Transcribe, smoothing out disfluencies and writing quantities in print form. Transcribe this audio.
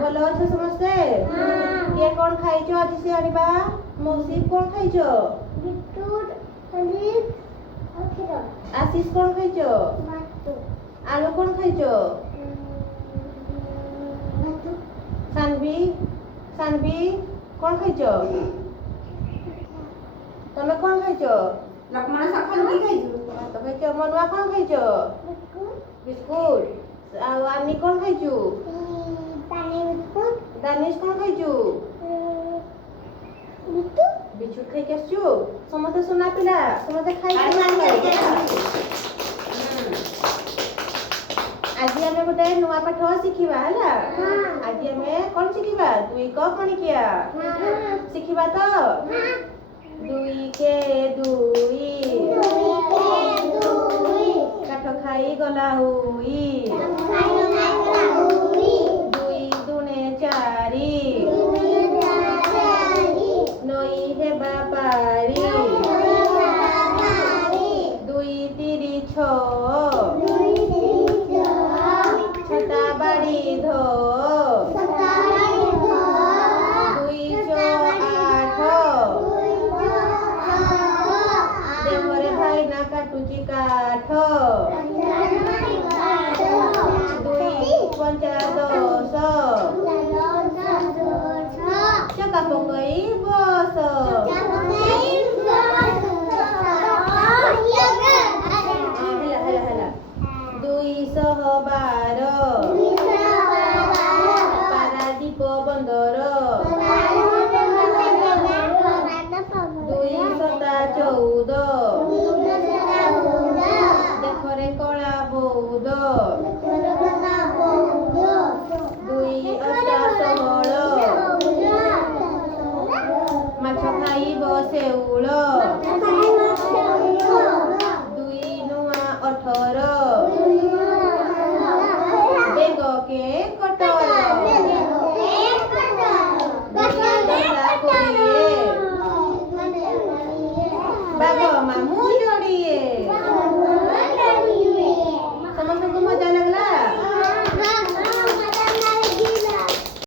ଭଲ ଅଛ ସମସ୍ତେ? କିଏ କ'ଣ ଖାଇଛ ଆଜି ସେ ଆଣିବା? ମୌସି କ'ଣ ଖାଇଛ? ଆଶିଷ କ'ଣ ଖାଇଛ? ଆଳୁ କ'ଣ ଖାଇଛ? ସାନଭି କ'ଣ ଖାଇଛ? ତମେ କ'ଣ ଖାଇଛ? ଲକ୍ଷ୍ମଣ ସକାଳୁ କି ଖାଇଛୁ? ଭାତ ଖାଇଛ। ମନୁଆ କ'ଣ ଖାଇଛ? ବିସ୍କୁଟ। ଆଉ ଆନି କ'ଣ ଖାଇଛୁ? ଦାନିଶ କ'ଣ ଖାଇଛୁ? ବିସ୍କୁଟ ଖାଇକି ଆସିଛୁ। ସମସ୍ତେ ସୁନା ପିଲା ସମସ୍ତେ ଖାଇକି ଆଜି ଆମେ ଗୋଟେ ନୂଆ ପାଠ ଶିଖିବା ହେଲା। ଆଜି ଆମେ କ'ଣ ଶିଖିବା? 2 କ କଣିକିଆ ଶିଖିବା ତ। 2 କେ 2 କାଠ ଖାଇ ଗଲା ହୁଇ। 2 ଦୁନେ 4 ନଈ ହେବା ପାରି। 2 ତିରି 6 ଛତା ବାଡ଼ି ଧୋ। 2 ଚ 8 ଦେହରେ ଭାଇନା କାଟୁଛି କାଠ। 2 ପଞ୍ଚା 10 ଚକା ପକେଇ ବସ। ହେଲା 212 ପାରାଦୀପ ବନ୍ଦର। 2 ସତା 14 ଦେଖରେ କଳା ବଉଦ। 2 ଅଟା 16 ମାଛ ଖାଇବ ଶେଉଳ। 2 ନୂଆ 18 ବେଗ କେ କଟର। 2 10 20 ବାଘ ମାମୁଁ ଯୋଡ଼ିଏ।